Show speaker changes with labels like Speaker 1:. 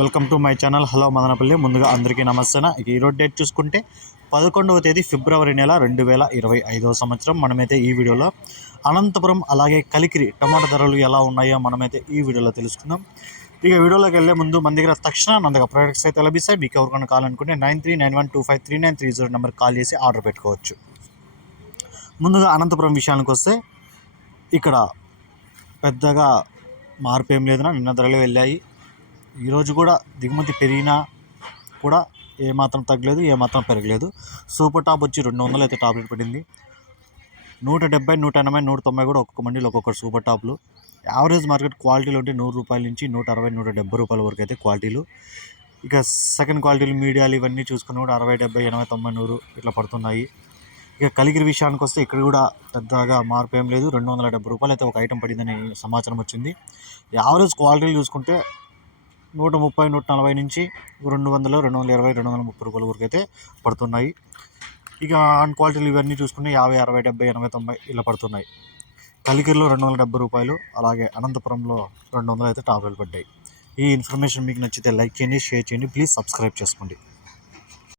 Speaker 1: Welcome to my channel. Hello Madanapalle. ముందుగా అందరికీ నమస్తే ఇక ఈరోజు డేట్ చూసుకుంటే పదకొండవ తేదీ ఫిబ్రవరి నెల రెండు వేల ఇరవై ఐదవ సంవత్సరం. మనమైతే ఈ వీడియోలో అనంతపురం అలాగే కలికిరి టమాటా ధరలు ఎలా ఉన్నాయో మనమైతే ఈ వీడియోలో తెలుసుకుందాం. ఇక వీడియోలోకి వెళ్ళే ముందు మన దగ్గర తక్షణ మన దగ్గర ప్రొడక్ట్స్ అయితే లభిస్తాయి. మీకు ఎవరికైనా కావాలనుకుంటే nine three nine one two five three nine three zero number call చేసి ఆర్డర్ పెట్టుకోవచ్చు. ముందుగా అనంతపురం విషయానికి వస్తే ఇక్కడ పెద్దగా మార్పు ఏం లేదన్నా నిన్న ధరలు వెళ్ళాయి. ఈరోజు కూడా దిగుమతి పెరిగినా కూడా ఏమాత్రం తగ్గలేదు ఏమాత్రం పెరగలేదు. సూపర్ టాప్ వచ్చి రెండు వందలు అయితే టాప్ రేట్ పడింది. నూట డెబ్బై నూట ఎనభై నూట తొంభై కూడా ఒక్కొక్క మండీలో ఒక్కొక్క సూపర్ టాప్లు. యావరేజ్ మార్కెట్ క్వాలిటీలు ఉంటే నూరు రూపాయల నుంచి నూట అరవై నూట డెబ్బై రూపాయల వరకు అయితే క్వాలిటీలు. ఇక సెకండ్ క్వాలిటీలు మీడియాలు ఇవన్నీ చూసుకుని కూడా అరవై డెబ్బై ఎనభై తొంభై నూరు ఇట్లా పడుతున్నాయి. ఇక కలిగిరి విషయానికి వస్తే ఇక్కడ కూడా పెద్దగా మార్పు ఏం లేదు. రెండు వందల డెబ్బై రూపాయలు అయితే ఒక ఐటెం పడిందని సమాచారం వచ్చింది. యావరేజ్ క్వాలిటీలు చూసుకుంటే నూట ముప్పై నూట నలభై నుంచి రెండు వందలు రెండు వందల ఇరవై రెండు వందల ముప్పై రూపాయల వరకు అయితే పడుతున్నాయి. ఇక ఆన్ క్వాలిటీలు ఇవన్నీ చూసుకుంటే యాభై అరవై డెబ్బై ఎనభై తొంభై ఇలా పడుతున్నాయి. కలికిరిలో రెండు వందల డెబ్బై రూపాయలు అలాగే అనంతపురంలో రెండు వందలు అయితే టాప్ పడ్డాయి. ఈ ఇన్ఫర్మేషన్ మీకు నచ్చితే లైక్ చేయండి షేర్ చేయండి ప్లీజ్ సబ్స్క్రైబ్ చేసుకోండి.